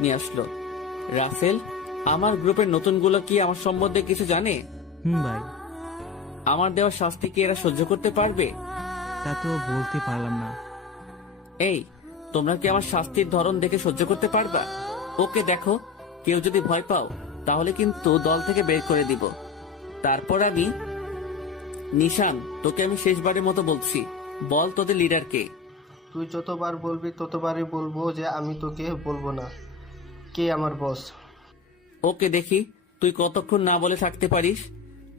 নিয়ে আসলো। রাসেল আমার গ্রুপের নতুনগুলো কি আমার সম্বন্ধে কিছু জানে? হুম ভাই। আমার দেওয়া শাস্তি কি এরা সহ্য করতে পারবে? তা তো বলতে পারলাম না। এই তোমরা কি আমার শাস্তির ধরন দেখে সহ্য করতে পারবা? ওকে দেখো কেউ যদি ভয় পাও তাহলে কিন্তু দল থেকে বের করে দিব। তারপর আমি নিশান তোকে আমি শেষবারের মতো বলছি বল তোদের লিডার কে। তুই যতবার বলবি ততবারই বলব যে আমি তোকে বলব না। কে আমার বস ওকে দেখি, তুই কতক্ষণ না বলে থাকতে পারিস?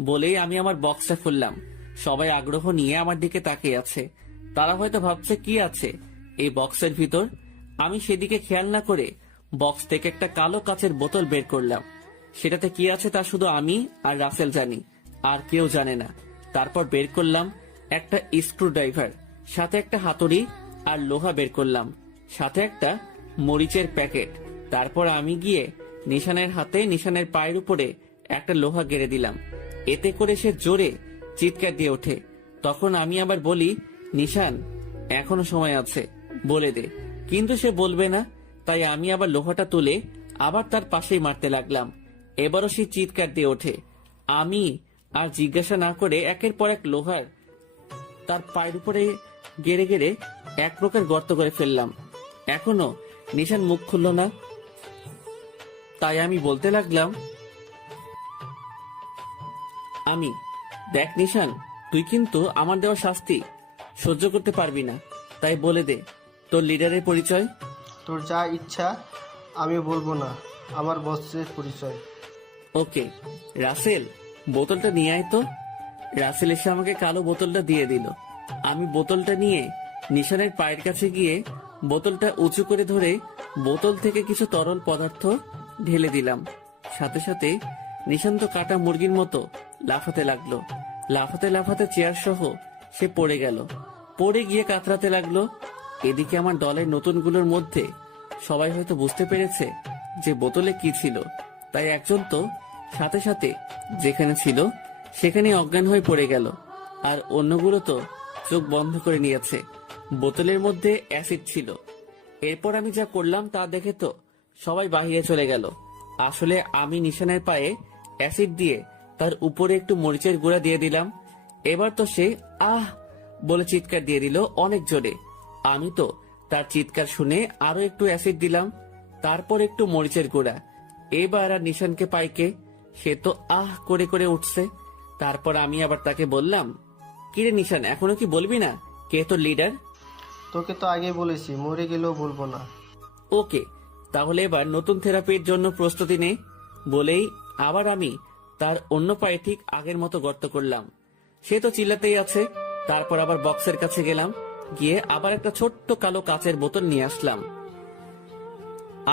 বলেই আমি আমার বক্সটা খুললাম। সবাই আগ্রহ নিয়ে আমার দিকে তাকিয়ে আছে। তারা হয়তো ভাবছে কি আছে এই বক্সের ভিতর। আমি সেদিকে খেয়াল না করে বক্স থেকে একটা কালো কাচের বোতল বের করলাম। সেটাতে কি আছে তা শুধু আমি আর রাসেল জানি, আর কেউ জানে না। তারপর বের করলাম একটা স্ক্রু ড্রাইভার সাথে একটা হাতুড়ি আর লোহা বের করলাম, সাথে একটা মরিচের প্যাকেট। তারপর আমি গিয়ে নিশানের হাতে নিশানের পায়ের উপরে একটা লোহা গেড়ে দিলাম। এতে করে সে জোরে চিৎকার দিয়ে ওঠে। তখন আমি আবার বলি, নিশান, এখনও সময় আছে, বলে দে। কিন্তু সে বলবে না, তাই আমি আবার লোহাটা তুলে আবার তার পাশেই মারতে লাগলাম। এবারও সে চিৎকার দিয়ে ওঠে। আমি আর জিজ্ঞাসা না করে একের পর এক লোহার তার পায়ের উপরে গেড়ে গেড়ে এক প্রকার গর্ত করে ফেললাম। এখনও নিশান মুখ খুলল না তাই আমি বলতে লাগলাম আমি দেখ নিশান তুই কিন্তু আমার দেওয়া শাস্তি সহ্য করতে পারবি না। তাই বলে দে তোর লিডারের পরিচয়? তোর যা ইচ্ছা আমি বলব না আমার বসের পরিচয়। ওকে রাসেল বোতলটা নিয়ে আয় তো। রাসেল এসে আমাকে কালো বোতলটা দিয়ে দিল। আমি বোতলটা নিয়ে নিশানের পায়ের কাছে গিয়ে বোতলটা উঁচু করে ধরে বোতল থেকে কিছু তরল পদার্থ ঢেলে দিলাম। সাথে সাথে নিশান্ত কাটা মুরগির মতো লাফাতে লাগল। লাফাতে লাফাতে চেয়ার সহ সে পড়ে গেল। পড়ে গিয়ে কাতরাতে লাগল। এদিকে আমার দলের নতুনগুলোর মধ্যে সবাই হয়তো বুঝতে পেরেছে যে বোতলে কি ছিল। তাই একজন তো সাথে সাথে যেখানে ছিল সেখানে অজ্ঞান হয়ে পড়ে গেল। আর অন্যগুলো তো চোখ বন্ধ করে নিয়েছে। বোতলের মধ্যে অ্যাসিড ছিল। এরপর আমি যা করলাম তা দেখে তো সবাই বাহিরে চলে গেল। আসলে আমি নিশানের পায়ে অ্যাসিড দিয়ে তার উপরে একটু মরিচের গুঁড়া দিয়ে দিলাম। এবার তো সে আহ বলে চিৎকার দিয়ে দিল অনেক জোরে আমি তো তার চিৎকার শুনে আরও একটু অ্যাসিড দিলাম তারপর একটু মরিচের গুঁড়া। এবার আর নিশানকে পাইকে সে তো আহ করে করে উঠছে। তারপর আমি আবার তাকে বললাম কিরে নিশান এখনও কি বলবি না? কে তোর লিডার তোকে তো আগেই বলেছি মরে গেলেও বলব না। ওকে তাহলে এবার নতুন থেরাপির জন্য প্রস্তুতি নে, বলেই আবার আমি তার অন্য পায়ে ঠিক আগের মতো গর্ত করলাম। সে তো চিল্লাতেই আছে, তারপর আবার বক্সের কাছে গেলাম, গিয়ে আবার একটা ছোট্ট কালো কাচের বোতল নিয়ে আসলাম।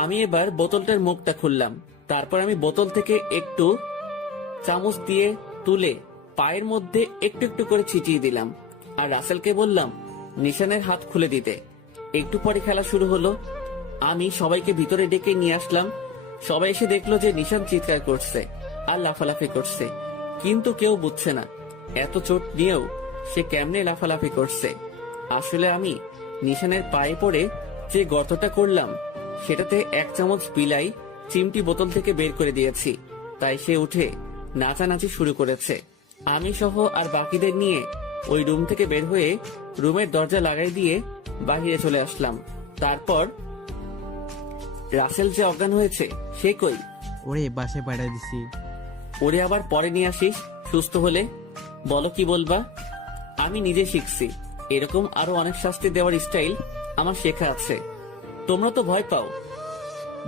আমি এবার বোতলটার মুখটা খুললাম, তারপর আমি বোতল থেকে একটু চামচ দিয়ে তুলে পায়ের মধ্যে একটু একটু করে ছিটিয়ে দিলাম, আর রাসেলকে বললাম, নিশানের হাত খুলে দিতে। একটু পরে খেলা শুরু হলো আমি সবাইকে ভিতরে ডেকে নিয়ে আসলাম। সবাই এসে দেখল যে নিশান চিৎকার করছে, আর লাফালাফি করছে। কিন্তু কেউ বুঝছে না, এত চোট নিয়েও সে কেমনে লাফালাফি করছে। আসলে আমি নিশানের পায়ে পড়ে যে গর্তটা করলাম, সেটাতে এক চামচ বিলাই চিমটি বোতল থেকে বের করে দিয়েছি। তাই সে উঠে নাচানাচি শুরু করেছে। আমি সহ আর বাকিদের নিয়ে ওই রুম থেকে বের হয়ে রুমের দরজা লাগাই দিয়ে বাহিরে চলে আসলাম। তারপর রাসেল যে অজ্ঞান হয়েছে সে কই? ওরে বাসায় পাঠিয়ে দিছি। ওরে আবার পরে নিয়ে আসিস? সুস্থ হলে? বলো কি বলবা? আমি নিজে শিখছি। এরকম আরও অনেক শাস্তি দেওয়ার স্টাইল আমার শেখা আছে। তোমরা তো ভয় পাও।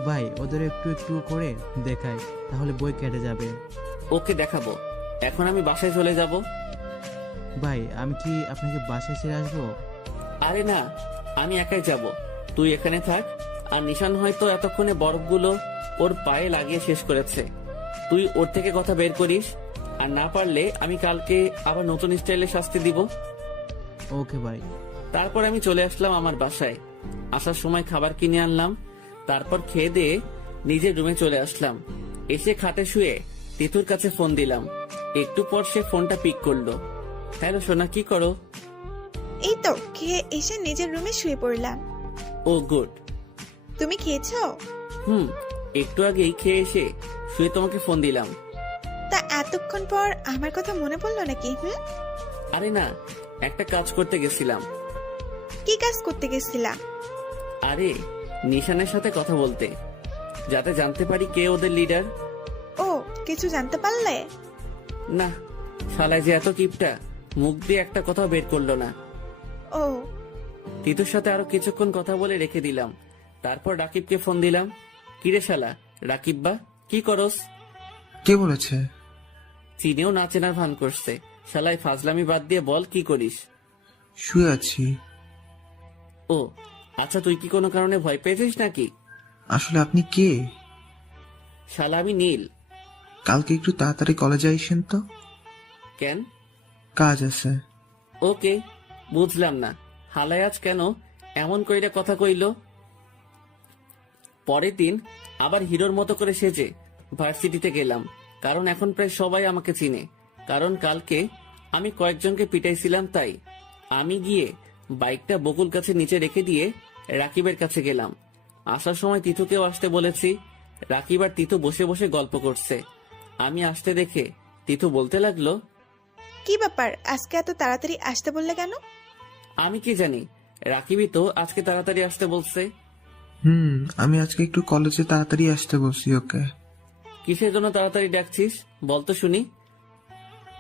ভাই ওদের একটু একটু করে দেখাই তাহলে বই কেটে যাবে। ওকে দেখাবো। এখন আমি বাসায় চলে যাব। ভাই আমি কি আপনাকে বাসায় ছেড়ে আসব? আরে না আমি একাই যাব। তুই এখানে থাক। আর নিশান হয়তো এতক্ষণে বরফগুলো ওর পায়ে লাগিয়ে শেষ করেছে। তুই ওর থেকে কথা বের করিস আর না পারলে আমি কালকে আবার নতুন স্টাইলে শাস্তি দিব। ওকে ভাই তারপর আমি চলে আসলাম আমার বাসায়। আসার সময় খাবার কিনে আনলাম তারপর খেয়ে দিয়ে নিজের রুমে চলে আসলাম। এসে খাটে শুয়ে তিতুর কাছে ফোন দিলাম। একটু পর সে ফোনটা পিক করল। হ্যালো সোনা কি করো? এই তো খেয়ে এসে নিজের রুমে শুয়ে পড়লাম। Oh good. তুমি খেয়েছো? হুম একটু আগেই খেয়ে এসে শুয়ে তোমাকে ফোন দিলাম। তা এতক্ষণ পর আমার কথা মনে পড়ল নাকি হুম? আরে না একটা কাজ করতে গেছিলাম। কি কাজ করতে গেছিলা? আরে নিশানের সাথে কথা বলতে। যাতে জানতে পারি কে ওদের লিডার ও কিছু জানতে পারলে? না শালায় যে এত কিপটা মুখ দিয়ে একটা কথাও বের করল না। ও। তিতুর সাথে আরও কিছুক্ষণ কথা বলে রেখে দিলাম। তারপর রাকিবকে ফোন দিলাম কিরে শালা রাকিব বা কি করস? কে বলেছে? চিনেও না চেনার ভান করছে। শালাই ফাজলামি বাদ দিয়ে বল কি করিস? শুয়ে আছি। ও আচ্ছা তুই কি কোনো কারণে ভয় পেয়েছিস নাকি? আসলে আপনি কে? শালা আমি নীল। কালকে একটু তাড়াতাড়ি কলেজে আইসেন তো? কেন? কাজ আছে। ওকে বুঝলাম না। হালাই আজ কেন এমন কইরে কথা কইল? পরের দিন আবার হিরোর মতো করে সেজে ভার্সিটিতে গেলাম কারণ এখন প্রায় সবাই আমাকে চিনে। কারণ কালকে আমি কয়েকজনকে পিটাইছিলাম তাই। আমি গিয়ে বাইকটা বকুল কাছে নিচে রেখে দিয়ে রাকিবের কাছে গেলাম। আসার সময় তিতুকেও আসতে বলেছি রাকিব আর তিতু বসে বসে গল্প করছে। আমি আসতে দেখে তিতু বলতে লাগল কি ব্যাপার? আজকে এত তাড়াতাড়ি আসতে বললে কেন? আমি কি জানি রাকিবই তো আজকে তাড়াতাড়ি আসতে বলছে। হুম আমি আজকে একটু কলেজে তাড়াতাড়ি আসতে বলছি ওকে? কিসের জন্য তাড়াতাড়ি ডাকছিস? বলতো শুনি।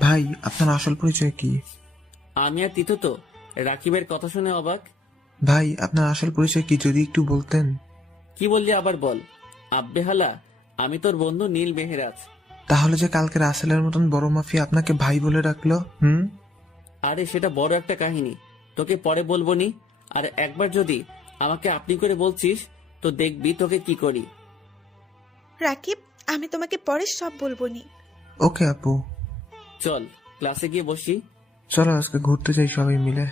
ভাই আপনার আসল পরিচয় কি? আমি আর তিতু তো। রাকিবের কথা শুনে অবাক। ভাই আপনার আসল পরিচয় কি যদি একটু বলতেন? কি বললি আবার বল? আব্বে হালা আমি তোর বন্ধু নীল মেহেরাজ। তাহলে যে কালকে রাসেলের মতন বড় মাফিয়া আপনাকে ভাই বলে রাখল হুম? আরে সেটা বড় একটা কাহিনী। তোকে পরে বলব নি। আর একবার যদি আমাকে আপনি করে বলছিস তো দেখবি তোকে কি করি। রাকিব আমি তোমাকে পরে সব বলব নি। ওকে আপু। চল ক্লাসে গিয়ে বসি। চলো আজকে ঘুরতে যাই সবাই মিলে।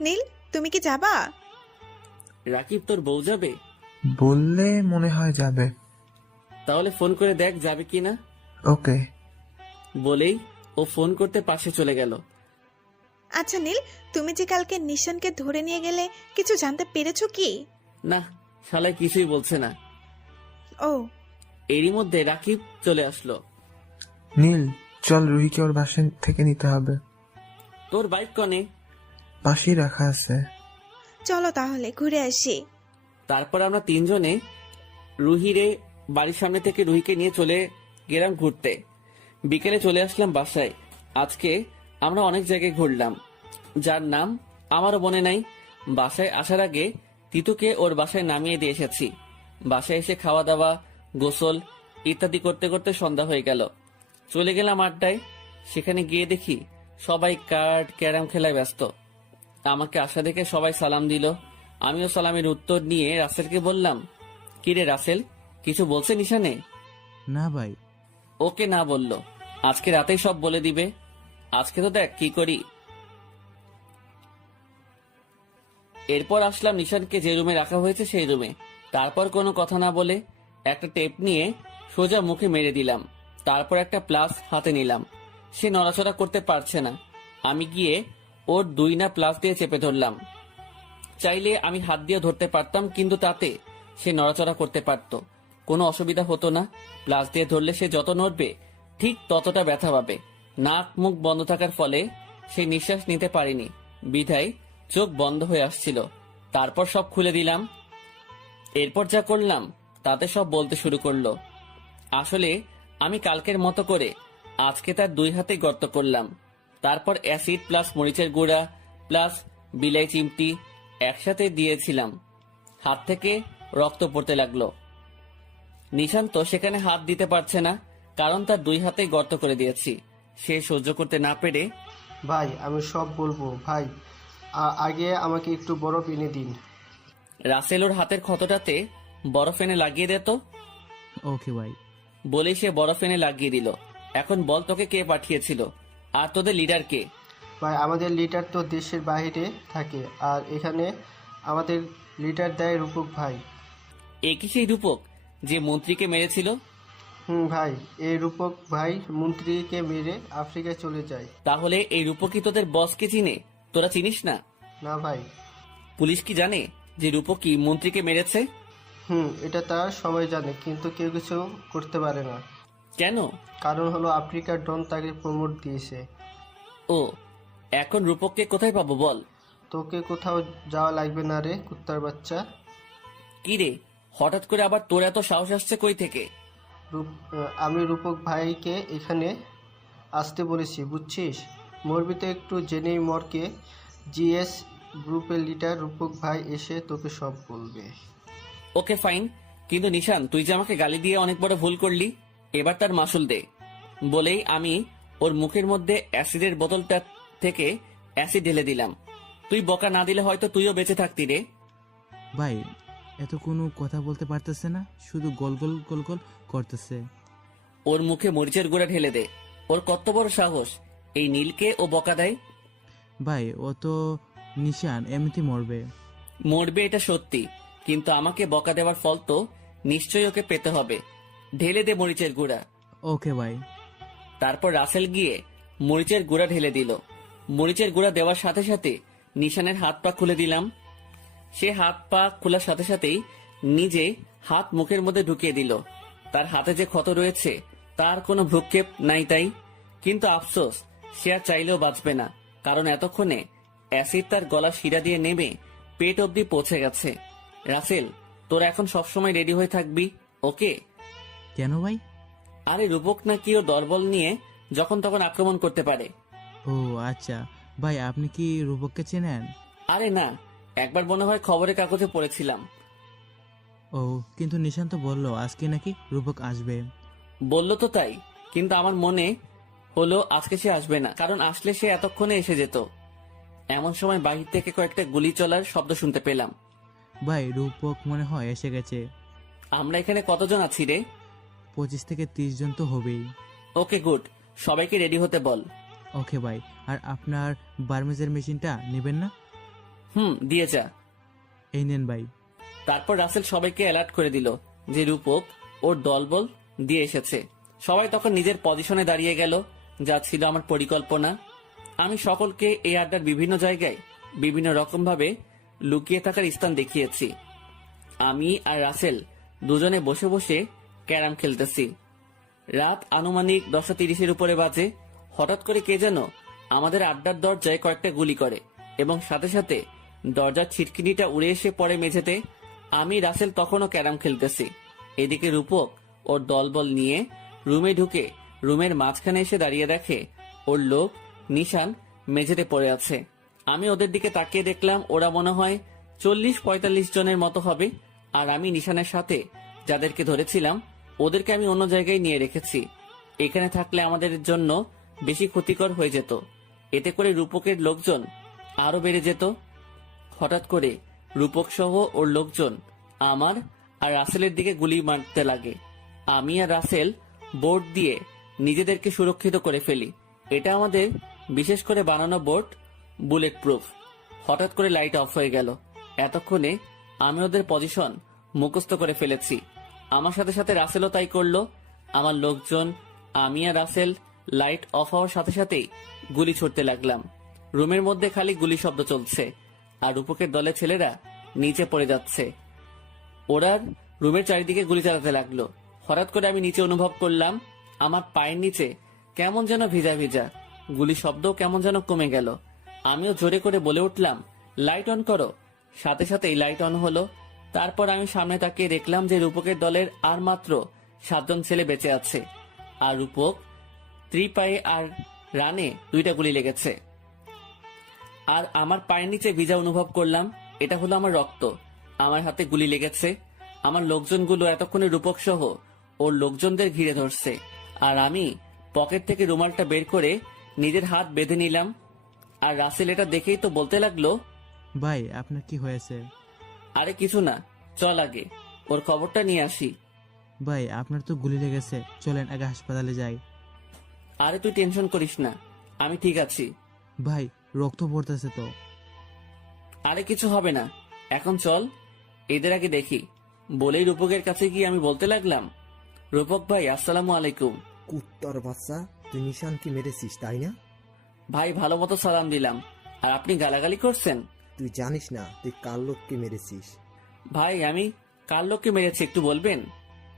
নীল তুমি কি যাবা? রাকিব তোর বউ যাবে? বললে মনে হয় যাবে। তাহলে ফোন করে দেখ যাবে কিনা। ওকে। বলেই ও ফোন করতে পাশে চলে গেল। আচ্ছা নীল তুমি যে কালকে নিশানকে ধরে নিয়ে গেলে কিছু জানতে পেরেছ কি? না শালায় কিছুই বলছে না। ও। এরই মধ্যে রাকিব চলে আসলো। নীল চল রুহিকে ওর বাসা থেকে নিতে হবে। তোর বাইক কনে? পাশেই রাখা আছে। চলো তাহলে ঘুরে আসি। তারপর আমরা তিনজনে রুহিরে বাড়ির সামনে থেকে রুহিকে নিয়ে চলে গেলাম ঘুরতে। বিকেলে চলে আসলাম বাসায়। আজকে আমরা অনেক জায়গায় ঘুরলাম। যার নাম আমারও মনে নাই। বাসায় আসার আগে তিতুকে ওর বাসায় নামিয়ে দিয়ে এসেছি। বাসায় এসে খাওয়া দাওয়া গোসল ইত্যাদি করতে করতে সন্ধ্যা হয়ে গেল। চলে গেলাম আড্ডায়। সেখানে গিয়ে দেখি সবাই কার্ড ক্যারাম খেলায় ব্যস্ত। আমাকে আসা দেখে সবাই সালাম দিল। আমিও সালামের উত্তর নিয়ে রাসেলকে বললাম কিরে রাসেল কিছু বলছে নিশানে? না ভাই। ওকে না বলল। আজকে রাতেই সব বলে দিবে। আজকে তো দেখ, কি করি? এরপর আসলাম নিশানকে যে রুমে রাখা হয়েছে সেই রুমে। তারপর কোনো কথা না বলে একটা টেপ নিয়ে সোজা মুখে মেরে দিলাম। তারপর একটা প্লাস হাতে নিলাম। সে নড়াচড়া করতে পারছে না। আমি গিয়ে ওর দুই না প্লাস দিয়ে চেপে ধরলাম। চাইলে আমি হাত দিয়ে ধরতে পারতাম, কিন্তু তাতে সে নড়াচড়া করতে পারত। কোনো অসুবিধা হতো না। প্লাস দিয়ে ধরলে সে যত নড়বে, ঠিক ততটা ব্যথা পাবে। নাক মুখ বন্ধ থাকার ফলে সে নিঃশ্বাস নিতে পারেনি। বিধায় চোখ বন্ধ হয়ে আসছিল। তারপর সব খুলে দিলাম। এরপর যা করলাম, তাতে সব বলতে শুরু করল। আসলে আমি কালকের মতো করে আজকে তার দুই হাতে গর্ত করলাম। তারপর অ্যাসিড প্লাস মরিচের গুঁড়া প্লাস বিলাই চিমটি একসাথে দিয়েছিলাম। হাত থেকে রক্ত পড়তে লাগল। নিশান্ত সেখানে হাত দিতে পারছে না, কারণ তার দুই হাতেই গর্ত করে দিয়েছি। সে সহ্য করতে না পেরে ভাই আমি সব বলব ভাই। আ- আগে আমাকে একটু বরফ এনে দিন। রাসেল ওর হাতের ক্ষতটাতে বরফ এনে লাগিয়ে দে তো। ওকে ভাই। বলেই সে বরফ এনে লাগিয়ে দিল। এখন বল তোকে কে পাঠিয়েছিল? আর তোদের লিডার কে? ভাই আমাদের লিডার তো দেশের বাইরে থাকে আর এখানে আমাদের লিডার দেয় রূপক ভাই। এ কি সেই রূপক যে মন্ত্রীকে মেরেছিল? ভাই এই রূপক ভাই মন্ত্রীকে মেরে আফ্রিকায় চলে যায়। তাহলে এই রূপকই তোদের বসকে চিনে? তোরা চিনিস না? না ভাই। পুলিশ কি জানে যে রূপকই মন্ত্রীকে মেরেছে? হুম এটা তার সবাই জানে কিন্তু কেউ কিছু করতে পারে না। কেন? কারণ হলো আফ্রিকার ডন তাকে প্রমোট দিয়েছে। ও এখন রূপককে কোথায় পাবো বল? তোকে কোথাও যাওয়া লাগবে না রে কুত্তার বাচ্চা। কি রে হঠাৎ করে আবার তোর এত সাহস আসছে কই থেকে? রূপ আমি রূপক ভাইকে এখানে আসতে বলেছি বুঝছিস? মরবিতে একটু জেনেই মরকে জিএস গ্রুপের লিডার রূপক ভাই এসে তোকে সব বলবে। Okay fine. কিন্তু নিশান তুই যে আমাকে গালি দিয়ে অনেক বড় ভুল করলি এবার তার মাসুল দে। বলেই আমি ওর মুখের মধ্যে অ্যাসিডের বোতলটা থেকে অ্যাসিড ঢেলে দিলাম। তুই বকা না দিলে হয়তো তুইও বেঁচে থাকতি রে। ভাই এত কোনো কথা বলতে পারতেছে না শুধু গোল গোল গোল গোল করতেছে। ওর মুখে মরিচের গুঁড়া ঢেলে দে। ওর কত বড় সাহস। এই নীলকে ও বকা দেয়? ভাই ও তো নিশান এমনিতে মরবে। মরবে এটা সত্যি কিন্তু আমাকে বকা দেওয়ার ফল তো নিশ্চয়ই ওকে পেতে হবে। ঢেলে দে মরিচের গুঁড়া। ওকে ভাই। তারপর রাসেল গিয়ে মরিচের গুঁড়া ঢেলে দিল। মরিচের গুঁড়া দেওয়ার সাথে সাথে নিশানের হাত পা খুলে দিলাম। সে হাত পা খোলার সাথে সাথেই নিজে হাত মুখের মধ্যে ঢুকিয়ে দিল। তার হাতে যে ক্ষত রয়েছে তার কোনো ভ্রুক্ষেপ নাই তাই। কিন্তু আফসোস সে আর চাইলেও বাঁচবে না কারণ এতক্ষণে অ্যাসিড তার গলা শিরা দিয়ে নেমে পেট অবধি পৌঁছে গেছে। রাসেল তোরা এখন সবসময় রেডি হয়ে থাকবি ওকে? কেন ভাই? আরে রূপক নাকি ও দলবল নিয়ে যখন তখন আক্রমণ করতে পারে। ও আচ্ছা। ভাই আপনি কি রূপককে চেনেন? আরে না একবার মনে হয় খবরের কাগজে পড়েছিলাম। ও কিন্তু নিশান্ত বলল আজকে নাকি রূপক আসবে। বলল তো তাই কিন্তু আমার মনে হলো আজকে সে আসবে না কারণ আসলে সে এতক্ষণে এসে যেত। এমন সময় বাহির থেকে কয়েকটা গুলি চলার শব্দ শুনতে পেলাম। ভাই রূপক মনে হয় এসে গেছে। আমরা এখানে কতজন আছি রে? পঁচিশ থেকে তিরিশ জন তো হবেই। Okay good. সবাইকে রেডি হতে বল। ওকে ভাই আর আপনার বার্মিজের মেশিনটা নেবেন না? হুম দিয়ে যা এই নেন ভাই। তারপর রাসেল সবাইকে অ্যালার্ট করে দিল যে রূপক ওর দলবল দিয়ে এসেছে। সবাই তখন নিজের পজিশনে দাঁড়িয়ে গেল যা ছিল আমার পরিকল্পনা। আমি সকলকে এই আড্ডার বিভিন্ন জায়গায় বিভিন্ন রকম ভাবে লুকিয়ে থাকার স্থান দেখিয়েছি। আমি আর রাসেল দুজনে বসে বসে ক্যারাম খেলতেছি। রাত আনুমানিক দশটা তিরিশের উপরে বাজে। হঠাৎ করে কে যেন আমাদের আড্ডার দরজায় কয়েকটা গুলি করে এবং সাথে সাথে দরজার ছিটকিনিটা উড়ে এসে পড়ে মেঝেতে। আমি রাসেল তখনও ক্যারাম খেলতেছি। এদিকে রূপক ওর দলবল নিয়ে রুমে ঢুকে রুমের মাঝখানে এসে দাঁড়িয়ে দেখে ওর লোক নিশান মেঝেতে পড়ে আছে। আমি ওদের দিকে তাকিয়ে দেখলাম ওরা মনে হয় চল্লিশ পঁয়তাল্লিশ জনের মতো হবে। আর আমি নিশানের সাথে যাদেরকে ধরেছিলাম, ওদেরকে আমি অন্য জায়গায় নিয়ে রেখেছি। এখানে থাকলে আমাদের জন্য বেশি ক্ষতিকর হয়ে যেত। এতে করে রূপকের লোকজন আরও বেড়ে যেত। হঠাৎ করে রূপক সহ ওর লোকজন আমার আর রাসেলের দিকে গুলি মারতে লাগে। আমি আর রাসেল বোর্ড দিয়ে নিজেদেরকে সুরক্ষিত করে ফেলি। এটা আমাদের বিশেষ করে বানানো বোর্ড বুলেট প্রুফ হঠাৎ করে লাইট অফ হয়ে গেল। এতক্ষণে আমি ওদের পজিশন মুখস্থ করে ফেলেছি। আমার সাথে সাথে রাসেলও তাই করল। আমার লোকজন, আমি আর রাসেল লাইট অফ হওয়ার সাথে সাথেই গুলি ছুটতে লাগলাম। রুমের মধ্যে খালি গুলি শব্দ চলছে। আর রূপকের দলের ছেলেরা নিচে পড়ে যাচ্ছে। ওরা রুমের চারিদিকে গুলি চালাতে লাগল। হঠাৎ করে আমি নিচে অনুভব করলাম, আমার পায়ের নিচে কেমন যেন ভিজা ভিজা গুলি শব্দও কেমন যেন কমে গেল। আমিও জোরে করে বলে উঠলাম লাইট অন করো। সাথে সাথেই লাইট অন হলো। তারপর আমি সামনে তাকিয়ে দেখলাম যে রূপকের দলের আর মাত্র সাতজন ছেলে বেঁচে আছে। আর রূপক ত্রিপায়ে আর রানে দুইটা গুলি লেগেছে। আর আমার পায়ের নিচে ভিজা অনুভব করলাম এটা হলো আমার রক্ত। আমার হাতে গুলি লেগেছে। আমার লোকজনগুলো এতক্ষণে রূপক সহ ওর লোকজনদের ঘিরে ধরছে। আর আমি পকেট থেকে রুমালটা বের করে নিজের হাত বেঁধে নিলাম। আর রাসেল এটা দেখেই তো বলতে লাগল ভাই আপনার কি হয়েছে? আরে কিছু না চল আগে ওর খবরটা নিয়ে আসি। ভাই আপনার তো গুলি লেগেছে চলেন আগে হাসপাতালে যাই। আরে তুই টেনশন করিস না আমি ঠিক আছি। ভাই রক্ত পড়তেছে তো। আরে কিছু হবে না। এখন চল এদের আগে দেখি। বলেই রূপকের কাছে গিয়ে আমি বলতে লাগলাম রূপক ভাই আসসালামু আলাইকুম। কুত্তার বাচ্চা তুই নিশানকে মেরেছিস তাই না? ভাই ভালো মতো সালাম দিলাম। আর আপনি গালাগালি করছেন? তুই জানিস না তুই কার লোককে মেরেছিস? ভাই আমি কার লোককে মেরেছি একটু বলবেন?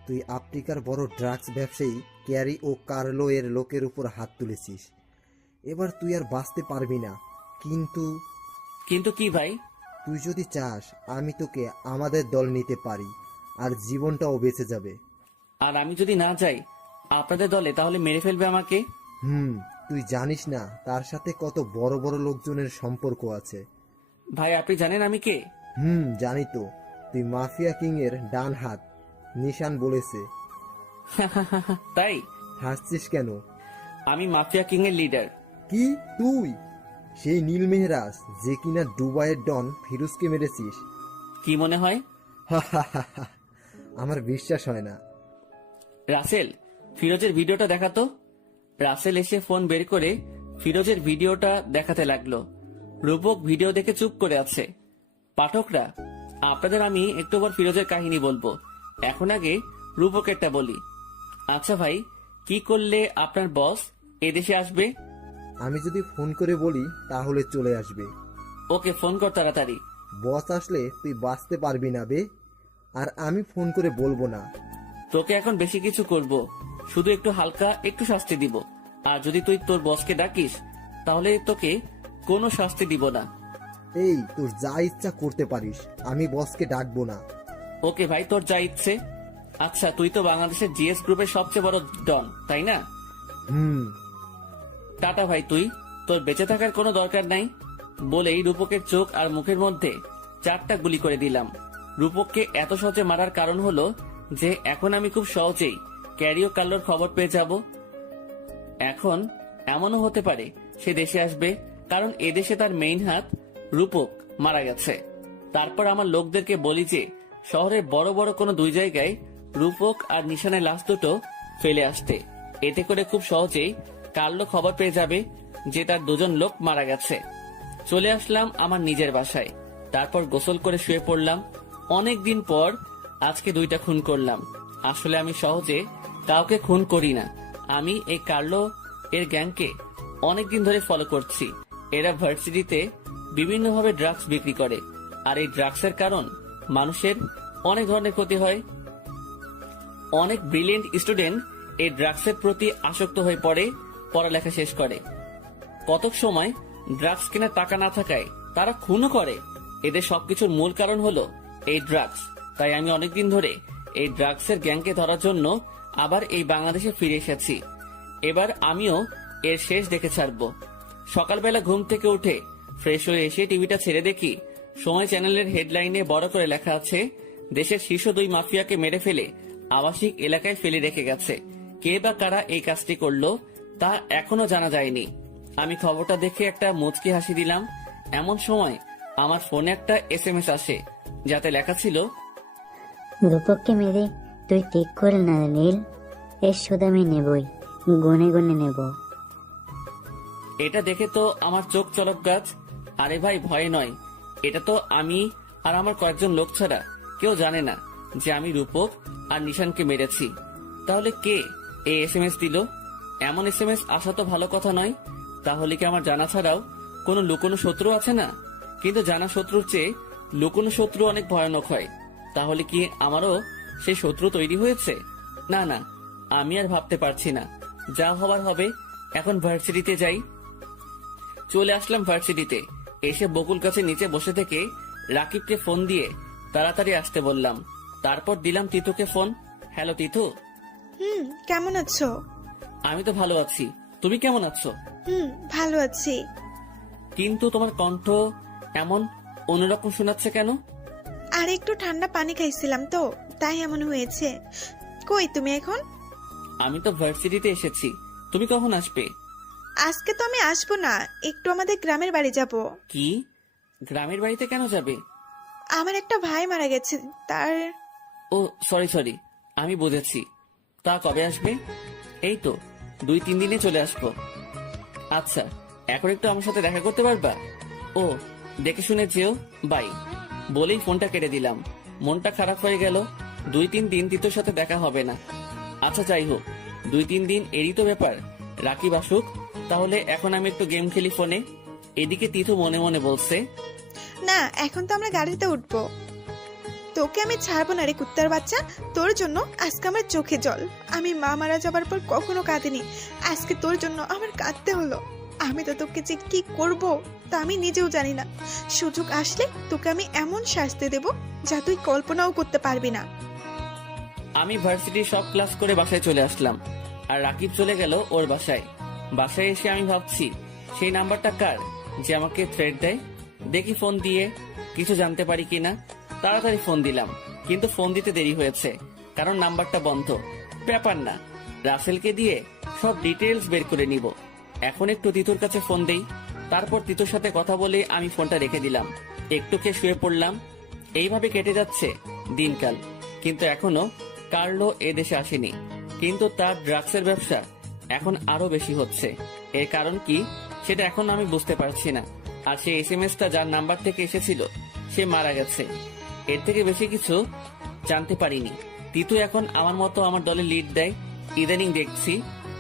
তুই আফ্রিকার বড় ড্রাগস ব্যবসায়ী ক্যারি ও কার্লো এর লোকের উপর হাত তুলেছিস। এবার তুই আর বাঁচতে পারবি না। কিন্তু কিন্তু কি ভাই? তুই যদি চাস আমি তোকে আমাদের দল নিতে পারি আর জীবনটাও বেঁচে যাবে। আর আমি যদি না যাই আপনাদের দলে তাহলে মেরে ফেলবে আমাকে? হুম তুই জানিস না তার সাথে কত বড় বড় লোকজনের সম্পর্ক আছে। ভাই আপনি জানেন আমি কে? হুম জানি তো। তুই মাফিয়া কিং এর ডান হাত নিশান বলেছে। তাই? হাসছিস কেন? আমি মাফিয়া কিং এর লিডার। কি তুই? সেই নীল মেহরাজ যে কিনা দুবাইয়ের ডন ফিরোজকে মেরেছিস। কি মনে হয়? আমার বিশ্বাস হয় না। রাসেল ফিরোজের ভিডিওটা দেখাতো রাসেল এসে ফোন বের করে ফিরোজের ভিডিওটা দেখাতে লাগল। রূপক ভিডিও দেখে চুপ করে আছে। পাঠকরা আপনাদের আমি একটু পর ফিরোজের কাহিনী বলব। এখন আগে রূপকেরটা বলি। আচ্ছা ভাই কি করলে আপনার বস এদেশে আসবে? আমি যদি ফোন করে বলি তাহলে চলে আসবে। ওকে ফোন কর তাড়াতাড়ি। বস আসলে তুই বাঁচতে পারবি না বে। আর আমি ফোন করে বলব না। তোকে এখন বেশি কিছু করব। শুধু একটু হালকা একটু শাস্তি দিব। আর যদি তুই তোর বসকে ডাকিস তাহলে তোকে কোনো শাস্তি দিব না। এই তোর যা ইচ্ছা করতে পারিস আমি বসকে ডাকবো না। ওকে ভাই তোর যা ইচ্ছে। আচ্ছা তুই তো বাংলাদেশের জিএস গ্রুপের সবচেয়ে বড় ডন তাই না? হুম টাটা ভাই, তুই? তোর বেঁচে থাকার কোনো দরকার নাই? বলেই রূপকের চোখ আর মুখের মধ্যে চারটা গুলি করে দিলাম। রূপককে এত সহজে মারার কারণ হলো যে এখন আমি খুব সহজেই ক্যারিও কাল্লোর খবর পেয়ে যাব। এখন এমনও হতে পারে সে দেশে আসবে, কারণ এদেশে তার মেইন হাত রূপক মারা গেছে। তারপর আমার লোকদেরকে বলি যে, শহরের বড় বড় কোনো দুই জায়গায় রূপক আর নিশানের লাশ দুটো ফেলে আসতে। এতে করে খুব সহজেই কাল্লো খবর পেয়ে যাবে যে তার দুজন লোক মারা গেছে। চলে আসলাম আমার নিজের বাসায়। তারপর গোসল করে শুয়ে পড়লাম। অনেক দিন পর আজকে দুইটা খুন করলাম। আসলে আমি সহজে কাউকে খুন করি না। আমি এই কার্লো এর গ্যাংকে অনেকদিন ধরে ফলো করছি। এরা ভার্সিটিতে বিভিন্নভাবে ড্রাগস বিক্রি করে। আর এই ড্রাগসের কারণ মানুষের অনেক ধরনের ক্ষতি হয়। অনেক ব্রিলিয়েন্ট স্টুডেন্ট এই ড্রাগসের প্রতি আসক্ত হয়ে পড়ে। পড়ালেখা শেষ করে। কতক সময় ড্রাগস কেনার টাকা না থাকায় তারা খুনও করে। এদের সবকিছুর মূল কারণ হলো এই ড্রাগস। তাই আমি অনেকদিন ধরে এই ড্রাগসের গ্যাংকে ধরার জন্য আবার এই বাংলাদেশে ফিরে এসেছি। এবার আমিও এর শেষ দেখে ছাড়বো। সকালবেলা ঘুম থেকে উঠে ফ্রেশ হয়ে এসে টিভিটা ছেড়ে দেখি সময় চ্যানেলের হেডলাইনে বড় করে লেখা আছে, দেশের শীর্ষ দুই মাফিয়াকে মেরে ফেলে আবাসিক এলাকায় ফেলে রেখে গেছে। কে বা কারা এই কাজটি করল তা এখনও জানা যায়নি। আমি খবরটা দেখে একটা মুচকি হাসি দিলাম। এমন সময় আমার ফোনে একটা এসএমএস আসে যাতে লেখা ছিল রূপককে মেরে তুই ঠিক করে না নীল এর সুদ আমি নেবই গুনে গুনে নেব। এটা দেখে তো আমার চোখ চলক গাছ। আরে ভাই ভয় নয়। এটা তো আমি আর আমার কয়েকজন লোক ছাড়া কেউ জানে না যে আমি রূপক আর নিশানকে মেরেছি। তাহলে কে এই এস এম এস দিল? এমন এস এম এস আসা তো ভালো কথা নয়। তাহলে কি আমার জানা ছাড়াও কোনো লুকোনো শত্রু আছে না? কিন্তু জানা শত্রুর চেয়ে লুকোনো শত্রু অনেক ভয়ানক হয়। তাহলে কি আমারও সেই শত্রু তৈরি হয়েছে? না না, আমি আর ভাবতে পারছি না। যা হবার হবে, এখন ভার্সিটিতে যাই। চলে আসলাম ভার্সিটিতে। এসে বকুল কাছে নিচে বসে থেকে রাকিবকে ফোন দিয়ে তাড়াতাড়ি আসতে বললাম। তারপর দিলাম তিতুকে ফোন। হ্যালো, তিতু। হুম, কেমন আছো? আমি তো ভালো আছি। তুমি কেমন আছো? হুম ভালো আছি। কিন্তু তোমার কণ্ঠ এমন অন্যরকম শোনাচ্ছে কেন? আর একটু ঠান্ডা পানি খাইছিলাম তো তাই এমন হয়েছে। কই তুমি এখন? আমি তো ভার্সিটিতে এসেছি। তুমি কখন আসবে? আজকে তো আমি আসব না একটু আমাদের গ্রামের বাড়ি যাব। কি? গ্রামের বাড়িতে কেন যাবে? আমার একটা ভাই মারা গেছে তার ও সরি সরি আমি বুঝেছি। তা কবে আসবে? এই তো দুই, তিন দিনে চলে আসব। আচ্ছা এখন একটু আমার সাথে দেখা করতে পারবা? ও, দেখে শুনে যেও, বাই। বলেই ফোনটা কেটে দিলাম। মনটা খারাপ হয়ে গেল। দুই, তিন দিন তিতোর সাথে দেখা হবে না। আচ্ছা যাই হোক। দুই, তিন দিন এরই তো ব্যাপার। রাকিব আসুক। তাহলে এখন আমি একটু গেম খেলি ফোনে। এদিকে তিথু মনে মনে বলছে, না, এখন তো আমরা গাড়িতে উঠবো। তোকে আমি ছাড়বো না রে কুত্তার বাচ্চা। তোর জন্য আজকে আমার চোখে জল। আমি মা মারা যাবার পর কখনো কাঁদিনি। আজকে তোর জন্য আমার কাঁদতে হলো। আমি তো তোকে যে কি করব তা আমি নিজেও জানি না। সুযোগ আসলে তোকে আমি এমন শাস্তি দেব যা তুই কল্পনাও করতে পারবি না। আমি ভার্সিটির সব ক্লাস করে বাসায় চলে আসলাম। আর রাকিব চলে গেল ওর বাসায়। বাসায় এসে আমি ভাবছি, সেই নাম্বারটা কার যে আমাকে থ্রেড দেয়? দেখি ফোন দিয়ে কিছু জানতে পারি কিনা। তাড়াতাড়ি ফোন দিলাম, কিন্তু ফোন দিতে দেরি হয়েছে, কারণ নাম্বারটা বন্ধ। ব্যাপার না, রাসেলকে দিয়ে সব ডিটেলস বের করে নিব। এখন একটু তিতুর কাছে ফোন দেই, তারপর তিতুর সাথে কথা বলে আমি ফোনটা রেখে দিলাম। একটুকে শুয়ে পড়লাম, এইভাবে কেটে যাচ্ছে দিনকাল, কিন্তু এখনও কার্লো এ দেশে আসেনি। কিন্তু তার ড্রাগসের ব্যবসা এখন আরও বেশি হচ্ছে। এর কারণ কি, সেটা এখন আমি বুঝতে পারছি না। আর সেই এস এম এসটা যার নাম্বার থেকে এসেছিল, সে মারা গেছে। এর থেকে বেশি কিছু জানতে পারিনি। তিতু এখন আমার মতো আমার দলে লিড দেয়। ইদানিং দেখছি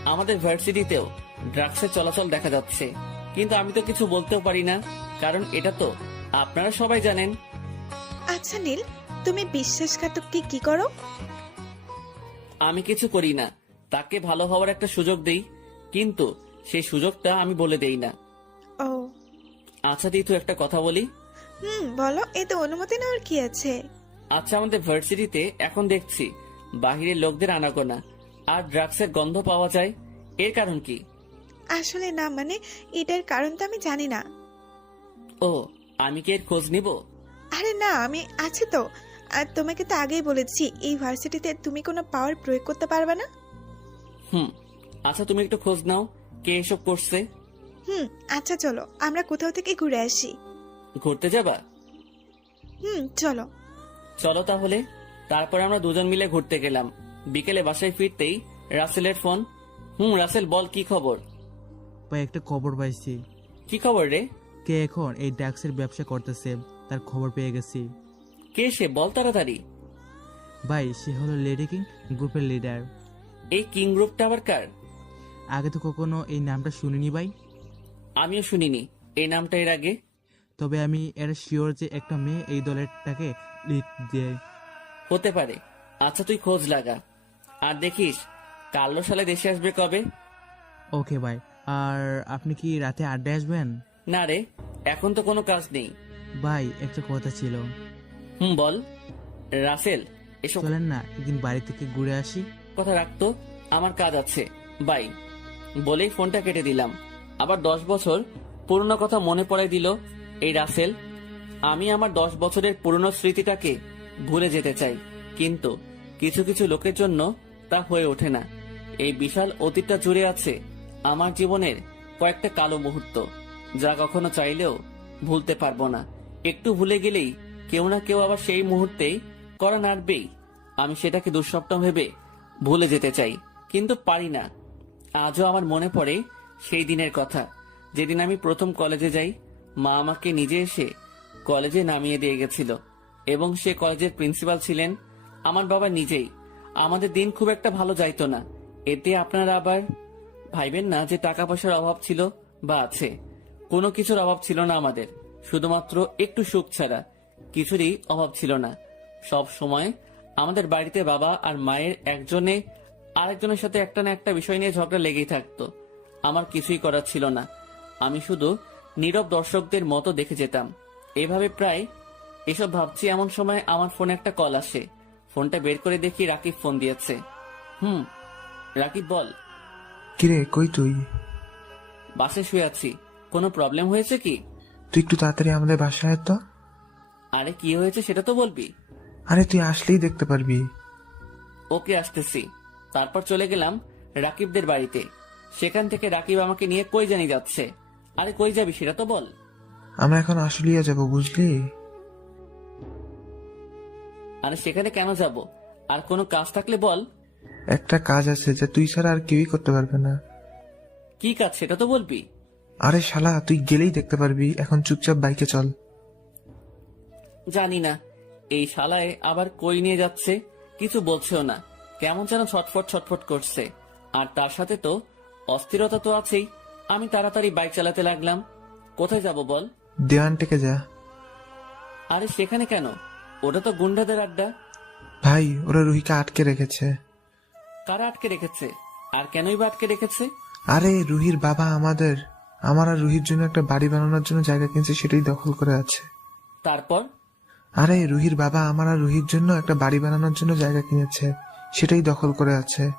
আমাদের ভার্সিটিতেও ড্রাগসের চলাচল দেখা যাচ্ছে। কিন্তু আমি তো কিছু বলতেও পারি না কারণ এটা তো আপনারা সবাই জানেন। আচ্ছা নীল তুমি বিশ্বাসঘাতককে কি কি করো? আমি কিছু করি না তাকে ভালো হওয়ার একটা সুযোগ দেই কিন্তু সেই সুযোগটা আমি বলে দেই না। ও। আচ্ছা দিতু একটা কথা বলি। হুম বলো এতে অনুমতি নেওয়ার কি আছে? আচ্ছা আমাদের ভার্সিটিতে এখন দেখছি বাহিরের লোকদের আনাগোনা। আর ড্রাগসের গন্ধ পাওয়া যায় এর কারণ কি? আসলে না মানে এটার কারণ তো আমি জানি না। ও আমি কি এর খোঁজ নিব? আরে না আমি আছি তো। আর তোমাকে তো আগেই বলেছি এই ভার্সিটিতে তুমি কোনো পাওয়ার প্রয়োগ করতে পারবে না। হুম আচ্ছা তুমি একটু খোঁজ নাও কে এসব করছে? হুম আচ্ছা চলো আমরা কোথাও থেকে ঘুরে আসি। ঘুরতে যাবা? হুম চলো। চলো তাহলে। তারপর আমরা দুজন মিলে ঘুরতে গেলাম। বিকেলে বাসায় ফিরতেই রাসেলের ফোন হুম রাসেল বল কি খবর? ভাই একটা খবর পাইছি। কি খবর রে? কে এখন এই ড্রাগসের ব্যবসা করতেছে তার খবর পেয়ে গেছি। কে সে? বল তাড়াতাড়ি। ভাই সে হলো লেডি কিং গ্রুপের লিডার। এই কিং গ্রুপটা আবার কার? আগে তো কখনো এই নামটা শুনিনি ভাই। আমিও শুনিনি। এই নামটা এর আগে? তবে আমি এর শিওর যে একটা মেয়ে এই দলেরটাকে লিড দেয় হতে পারে। আচ্ছা তুই খোঁজ লাগা। আর দেখিস কাল্লো সালে দেশে আসবে কবে? ওকে ভাই আর আপনি কি রাতে আড্ডায় আসবেন? না রে এখন তো কোনো কাজ নেই। ভাই একটা কথা ছিল। হুম বল। রাসেল এসব চলেন না একদিন বাড়ি থেকে ঘুরে আসি। কথা রাখতো আমার কাজ আছে। বাই। বলেই ফোনটা কেটে দিলাম। আবার দশ বছর পুরনো কথা মনে পড়াই দিল। এই রাসেল, আমি আমার দশ বছরের পুরনো স্মৃতিটাকে ভুলে যেতে চাই, কিন্তু কিছু কিছু লোকের জন্য তা হয়ে ওঠে না। এই বিশাল অতীতটা জুড়ে আছে আমার জীবনের কয়েকটা কালো মুহূর্ত, যা কখনো চাইলেও ভুলতে পারব না। একটু ভুলে গেলেই কেউ না কেউ আবার সেই মুহূর্তেই করা নাড়বেই। আমি সেটাকে দুঃস্বপ্ন ভেবে ভুলে যেতে চাই, কিন্তু পারি না। আজও আমার মনে পড়ে সেই দিনের কথা, যেদিন আমি প্রথম কলেজে যাই মা আমাকে নিজে এসে কলেজে নামিয়ে দিয়ে গেছিল এবং সে কলেজের প্রিন্সিপাল ছিলেন আমার বাবা নিজেই। আমাদের দিন খুব একটা ভালো যাইতো না। এতে আপনারা আবার ভাইবেন না যে টাকা পয়সার অভাব ছিল বা আছে। কোনো কিছুর অভাব ছিল না আমাদের। শুধুমাত্র একটু সুখ ছাড়া। কিছুরই অভাব ছিল না। সব সময় আমাদের বাড়িতে বাবা আর মায়ের একজনে আরেকজনের সাথে একটা না একটা বিষয় নিয়ে ঝগড়া লেগেই থাকতো। আমার কিছুই করার ছিল না। আমি শুধু নীরব দর্শকদের মতো দেখে যেতাম। এভাবে প্রায় এসব ভাবছি এমন সময় আমার ফোনে একটা কল আসে। ফোনটা বের করে দেখি রাকিব ফোন দিয়েছে। হুম রাকিব বল। কিরে কই তুই? বাসে শুয়ে আছি। কোনো প্রবলেম হয়েছে কি? তুই একটু তাড়াতাড়ি আমাদের বাসায় আয় তো। আরে কি হয়েছে সেটা তো বলবি। আরে তুই আসলেই দেখতে পারবি। ওকে আসতেছি। তারপর চলে গেলাম রাকিবদের বাড়িতে। সেখান থেকে রাকিব আমাকে নিয়ে কই জানি যাচ্ছে। আরে কই যাবি সেটা তো বল। আমরা এখন আশুলিয়া যাব বুঝলি? আরে সেখানে কেন যাব? আর কোনো কাজ থাকলে বল। একটা কাজ আছে যা তুই ছাড়া আর কেউই করতে পারবে না। কি কাজ সেটা তো বলবি? আরে শালা তুই গেলেই দেখতে পারবি। এখন চুপচাপ বাইকে চল। জানি না। এই শালায় আবার কই নিয়ে যাচ্ছে? কিছু বলছেও না। কেমন যেন ছটফট ছটফট করছে। আর তার সাথে তো অস্থিরতা তো আছেই। আমি তাড়াতাড়ি বাইক চালাতে লাগলাম। কোথায় যাব বল? দেওয়ান থেকে যা। আরে সেখানে কেন? ওটা তো গুন্ডাদের আড্ডা। ভাই ওরা রুহিকে আটকে রেখেছে। কারা আটকে রেখেছে? আর কেনই বা আটকে রেখেছে? আরে রুহির বাবা আমাদের। আমার আর রুহির জন্য একটা বাড়ি বানানোর জন্য জায়গা কিনছে সেটাই দখল করে আছে। তারপর? আরে রুহির বাবা আমার আর রুহির জন্য একটা বাড়ি বানানোর জন্য জায়গা কিনেছে সেটাই দখল করে আছে।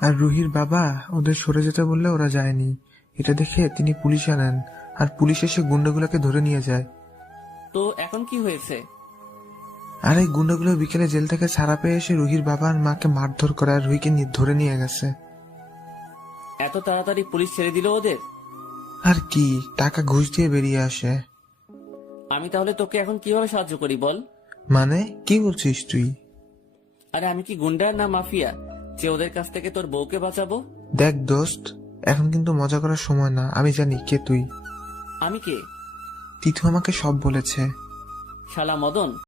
আর রুহির বাবা ওদের সরে যেতে বললে ওরা যায়নি। এটা দেখে তিনি পুলিশ আনেন আর পুলিশ এসে গুন্ডাগুলোকে ধরে নিয়ে যায়। তো এখন কি হয়েছে? আর এই গুন্ডাগুলো বিকেলে জেল থেকে ছাড়া পেয়ে এসে রুহির বাবা আর মাকে মারধর করে আর রুহিকে নি- ধরে নিয়ে গেছে। এত তাড়াতাড়ি পুলিশ ছেড়ে দিল ওদের? আর কি টাকা ঘুষ দিয়ে বেরিয়ে আসে। আমি তাহলে তোকে এখন কীভাবে সাহায্য করি বল? মানে কি বলছিস তুই? আরে আমি কি গুন্ডা না মাফিয়া যে ওদের কাছ থেকে তোর বউকে বাঁচাবো? দেখ দোস্ত এখন কিন্তু মজা করার সময় না। আমি জানি কে তুই। আমি কে? তিথু আমাকে সব বলেছে। শালা মদন।